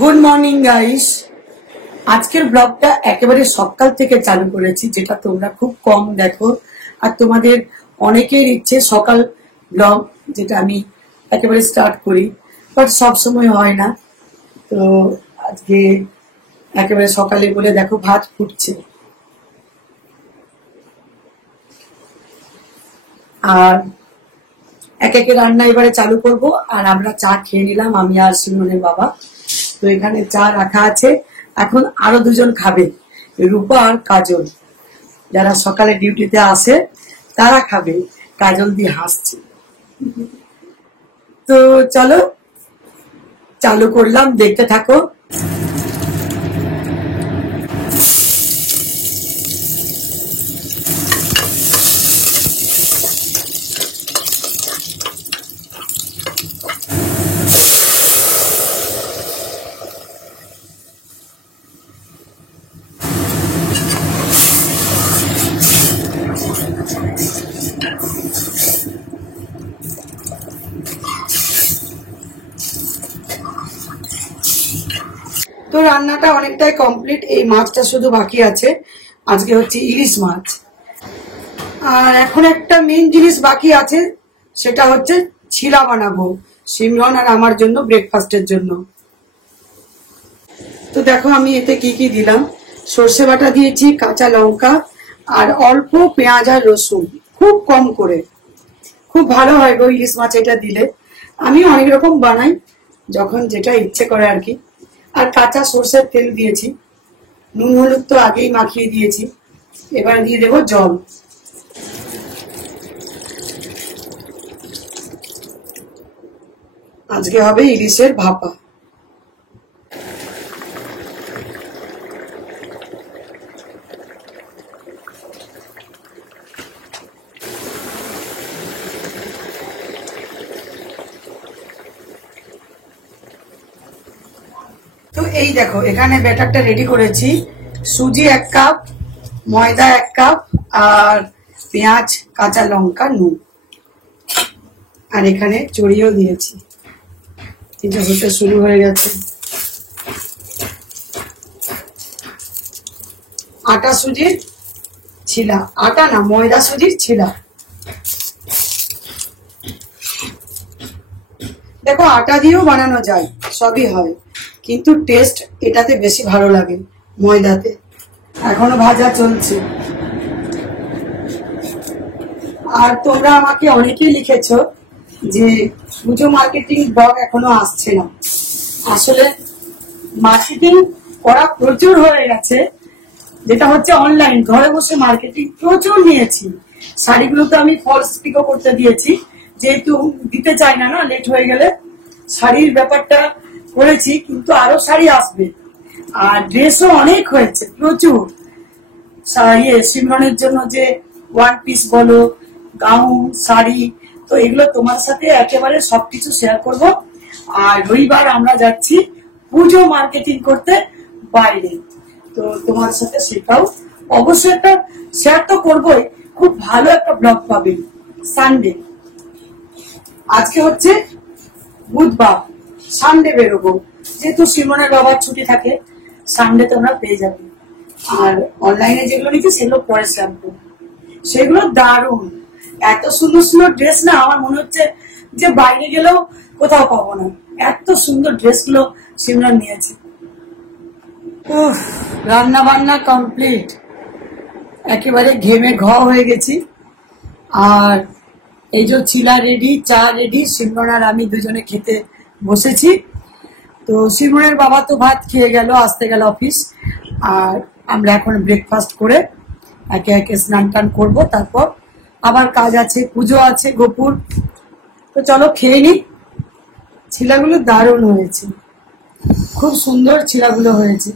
Good morning guys. আজকের ব্লগটা একেবারে সকাল থেকে চালু করেছি, যেটা তোমরা খুব কম দেখো। আর তোমাদের অনেকের ইচ্ছে সকাল ব্লগ, যেটা আমি একেবারে স্টার্ট করি, বাট সব সময় হয় না। তো আজকে একেবারে সকালে বলে দেখো ভাত ফুটছে, আর এক একে রান্না এবারে চালু করব। আর আমরা চা খেয়ে নিলাম, আমি আর সিমনের বাবা। তো এখানে চা রাখা আছে, এখন আরো দুজন খাবে, রূপা আর কাজল, যারা সকালে ডিউটিতে আসে তারা খাবে। কাজল দিয়ে হাসছে। তো চলো চালু করলাম, দেখতে থাকো। তো রান্নাটা অনেকটাই কমপ্লিট, এই মাছটা শুধু বাকি আছে। আজকে হচ্ছে ইলিশ মাছ। আর এখন একটা মেইন জিনিস বাকি আছে, সেটা হচ্ছে ছিলা বানাবো সিমরন আর আমার জন্য, ব্রেকফাস্টের জন্য। তো দেখো আমি এতে কি কি দিলাম। সর্ষে বাটা দিয়েছি, কাঁচা লঙ্কা, আর অল্প পেঁয়াজ আর রসুন, খুব কম করে। খুব ভালো হয় গো ইলিশ মাছ এটা দিলে। আমি অনেক রকম বানাই, যখন যেটা ইচ্ছে করে আর কি। আর কাঁচা সর্ষের তেল দিয়েছি, নুন হলুদ তো আগেই মাখিয়ে দিয়েছি। এবার দিয়ে দেবো জল। আজকে হবে ইলিশের ভাপা। তো এই দেখো এখানে ব্যাটারটা রেডি করেছি। সুজি 1 কাপ, ময়দা 1 কাপ, আর পেঁয়াজ, কাঁচা লঙ্কা, নুন। আর এখানে চড়িয়েও দিয়েছি, এটা হতে শুরু হয়ে গেছে। আটা সুজির ছিলা, আটা না ময়দা সুজির ছিলা। দেখো আটা দিয়েও বানানো যায়, সবই হয়, কিন্তু টেস্ট এটাতে বেশি ভালো লাগে ময়দাতে। এখনো ভাজা চলছে। আর তোমরা আমাকে অনেকেই লিখেছো যে পুজো মার্কেটিং ব্লগ এখনো আসছে না। আসলে মার্কেটিং করা প্রচুর হয়ে গেছে, যেটা হচ্ছে অনলাইন, ঘরে বসে মার্কেটিং প্রচুর নিয়েছি। শাড়িগুলো তো আমি ফলস পিকো করতে দিয়েছি, যেহেতু দিতে চাই না, লেট হয়ে গেলে। শাড়ির ব্যাপারটা করেছি, কিন্তু আরো শাড়ি আসবে। আর ড্রেসও অনেক হয়েছে, প্রচুর। সিমরনের জন্য যে ওয়ান পিস বলো, গাউন, শাড়ি, তো এগুলো তোমার সাথে একেবারে সবকিছু শেয়ার করব। আর রবিবার আমরা যাচ্ছি পুজো মার্কেটিং করতে বাইরে, তো তোমার সাথে সেটাও অবশ্যই একটা শেয়ার তো করবোই। খুব ভালো একটা ব্লগ পাবে। সানডে, আজকে হচ্ছে বুধবার, সানডে বেরোবো, যেহেতু সিমনের বাবার ছুটি থাকে, সানডে তোমরা পেয়ে যাবে। আর অনলাইনে যেগুলো নিচ্ছি সেগুলো পরে শেয়ার করবো। সেগুলো দারুণ, এত সুন্দর সুন্দর ড্রেস না, আমার মনে হচ্ছে যে বাইরে গেলেও কোথাও পাবো না, এত সুন্দর ড্রেস গুলো সিমরন নিয়েছে। রান্না বান্না কমপ্লিট, একেবারে ঘেমে হয়ে গেছি। আর এই যে ছিলা রেডি, চা রেডি, সিমরন আর আমি দুজনে খেতে বসেছি। তো সিমরনের বাবা তো ভাত খেয়ে গেল, আসতে গেল অফিস। আর আমরা এখন ব্রেকফাস্ট করে একে একে স্নান টান করবো, তারপর আবার কাজ আছে, পুজো আছে গোপুর। তো চলো খেয়ে নি। ছিলাগুলো দারুণ হয়েছে, খুব সুন্দর ছিলাগুলো হয়েছে।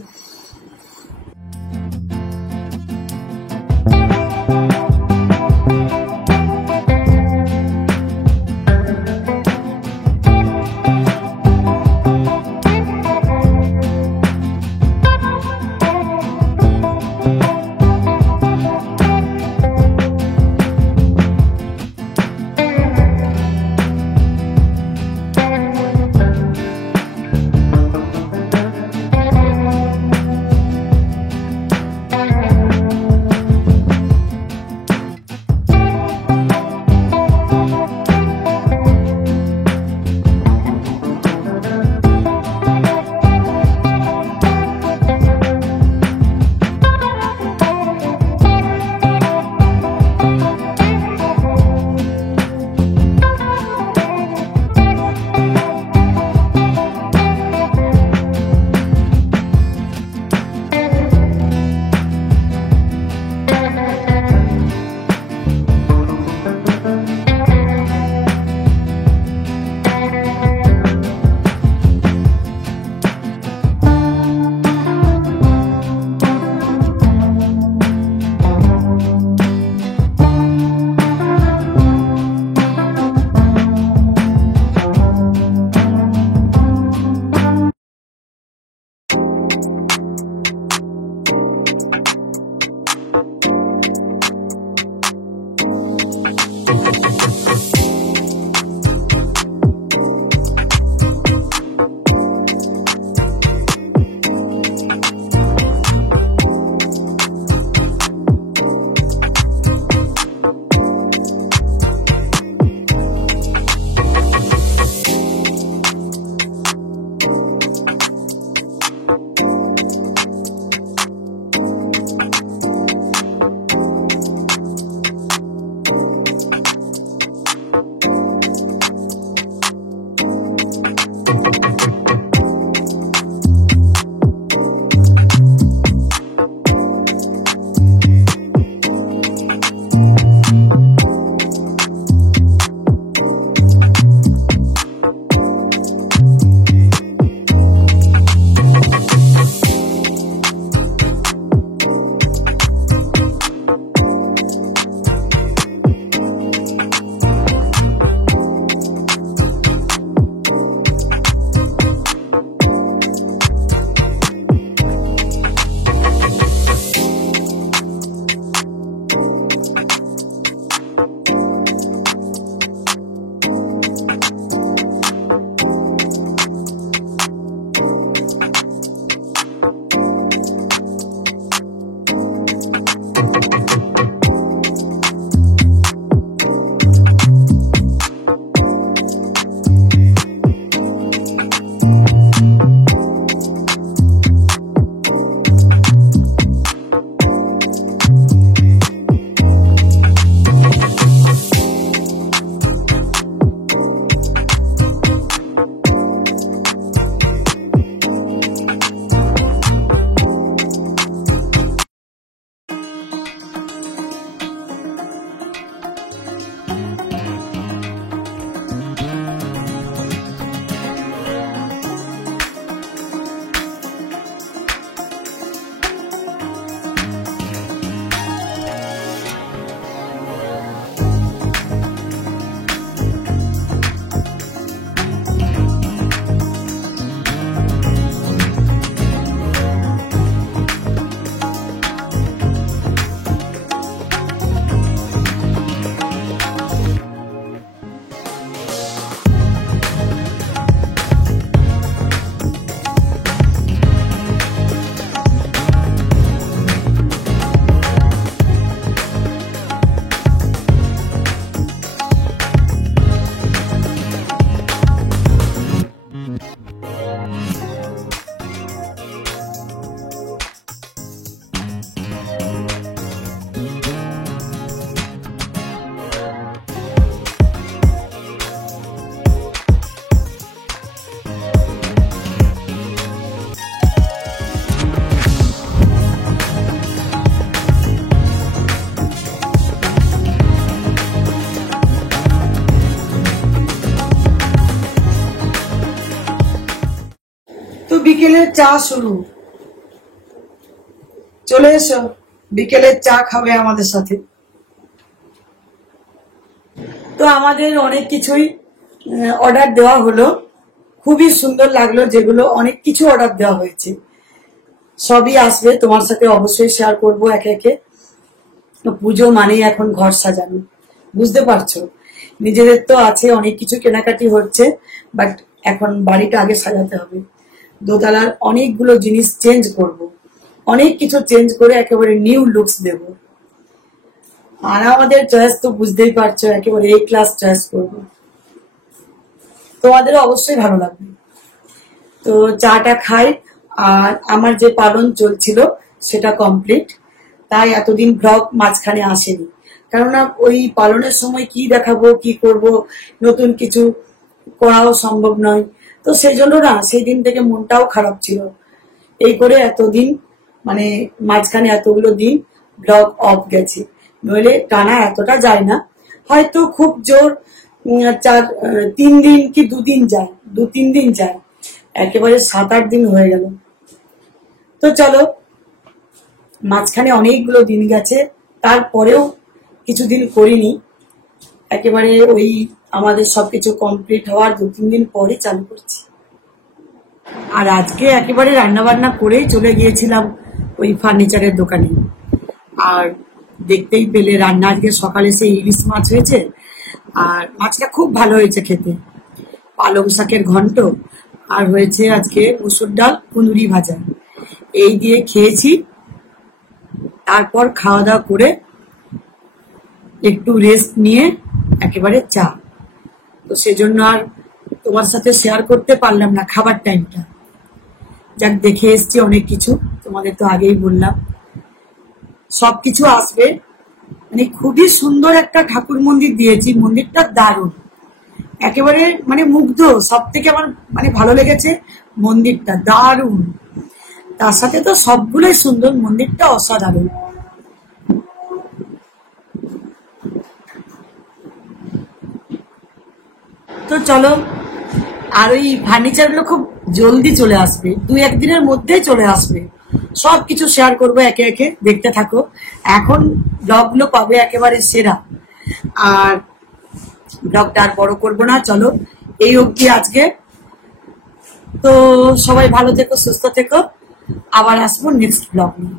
বিকেলের চা শুরু। চলে এসো, বিকেলের চা খাবে আমাদের সাথে। তো আমাদের অনেক কিছুই অর্ডার দেওয়া হলো, খুবই সুন্দর লাগলো। যেগুলো অনেক কিছু অর্ডার দেওয়া হয়েছে সবই আসবে, তোমার সাথে অবশ্যই শেয়ার করবো একে একে। পুজো মানেই এখন ঘর সাজানো, বুঝতে পারছো। নিজেদের তো আছে, অনেক কিছু কেনাকাটি হচ্ছে, বাট এখন বাড়িটা আগে সাজাতে হবে। দোতলার অনেকগুলো জিনিস চেঞ্জ করব, অনেক কিছু চেঞ্জ করে একেবারে নিউ লুকস দেব। আর আমাদের চয়েস তো বুঝতেই পারছো, একেবারে এই ক্লাস চয়েস করবো, তোমাদেরও অবশ্যই ভালো লাগবে। তো চাটা খাই, আর আমার যে পালন চলছিল সেটা কমপ্লিট, তাই এতদিন ব্লগ মাঝখানে আসেনি। কেননা ওই পালনের সময় কি দেখাবো, কি করব, নতুন কিছু করাও সম্ভব নয়। তো সেই জন্য না, সেই দিন থেকে মনটাও খারাপ ছিল। এই করে এতদিন, মানে মাঝখানে এতগুলো দিন ব্লগ অফ গেছে। নইলে টানা এতটা যায় না, হয়তো খুব জোর 3 দিন কি 2 দিন যায়, 2-3 দিন যায়, একেবারে 7-8 দিন হয়ে গেল। তো চলো, মাঝখানে অনেকগুলো দিন গেছে, তারপরেও কিছুদিন করিনি, একেবারে ওই আমাদের সবকিছু কমপ্লিট হওয়ার 2-3 দিন পরে চালু করছি। আর আজকে একেবারে রান্না বান্না করেই চলে গিয়েছিলাম ওই ফার্নিচারের দোকানে। আর দেখতেই পেলে রান্না আজকে সকালে সেই ইলিশ মাছ হয়েছে, আর মাছটা খুব ভালো হয়েছে খেতে। পালং শাকের ঘন্ট, আর হয়েছে আজকে মুসুর ডাল কুঁদরি ভাজা। এই দিয়ে খেয়েছি। তারপর খাওয়া দাওয়া করে একটু রেস্ট নিয়ে একেবারে চা। তো সেজন্য আর তোমার সাথে শেয়ার করতে পারলাম না খাবার টাইমটা। যাক, দেখে এসছি অনেক কিছু, তোমাদের তো আগেই বললাম। সবকিছু আসবে, মানে খুবই সুন্দর একটা ঠাকুর মন্দির দিয়েছি, মন্দিরটা দারুণ, একেবারে মানে মুগ্ধ। সব থেকে আমার মানে ভালো লেগেছে মন্দিরটা, দারুণ। তার সাথে তো সবগুলোই সুন্দর, মন্দিরটা অসাধারণ। তো চলো, আর ওই ফার্নিচার গুলো খুব জলদি চলে আসবে, 2-1 দিনের মধ্যেই চলে আসবে। সবকিছু শেয়ার করবো একে একে, দেখতে থাকো। এখন ব্লগগুলো পাবে একেবারে সেরা। আর ব্লগটা আর বড় করবো না, চলো এই অবধি আজকে। তো সবাই ভালো থেকো, সুস্থ থেকো, আবার আসবো নেক্সট ব্লগ নিয়ে।